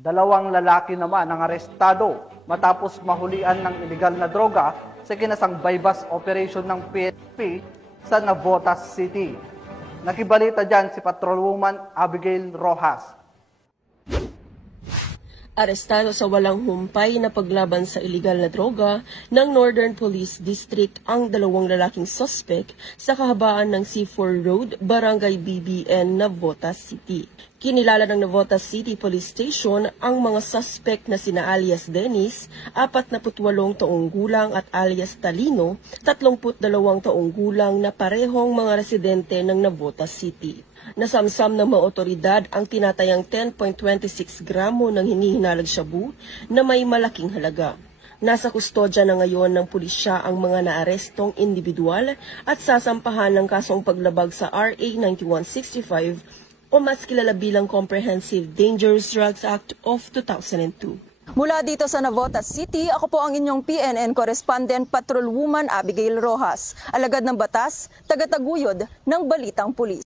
Dalawang lalaki naman ang arestado matapos mahulian ng ilegal na droga sa kinasang bypass operation ng PNP sa Navotas City. Nakibalita dyan si Patrolwoman Abigail Rojas. Arestado sa walang humpay na paglaban sa ilegal na droga ng Northern Police District ang dalawang lalaking suspect sa kahabaan ng C4 Road, Barangay BBN, Navotas City. Kinilala ng Navotas City Police Station ang mga suspect na sina alias Dennis, 48 taong gulang at alias Talino, 32 taong gulang na parehong mga residente ng Navotas City. Nasamsam ng mga otoridad ang tinatayang 10.26 gramo ng hinihinalang shabu na may malaking halaga. Nasa kustodya na ngayon ng pulisya ang mga naarestong individual at sasampahan ng kasong paglabag sa RA 9165 o mas kilala bilang Comprehensive Dangerous Drugs Act of 2002. Mula dito sa Navotas City, ako po ang inyong PNN correspondent Patrolwoman Abigail Rojas, alagad ng batas, tagataguyod ng Balitang Pulis.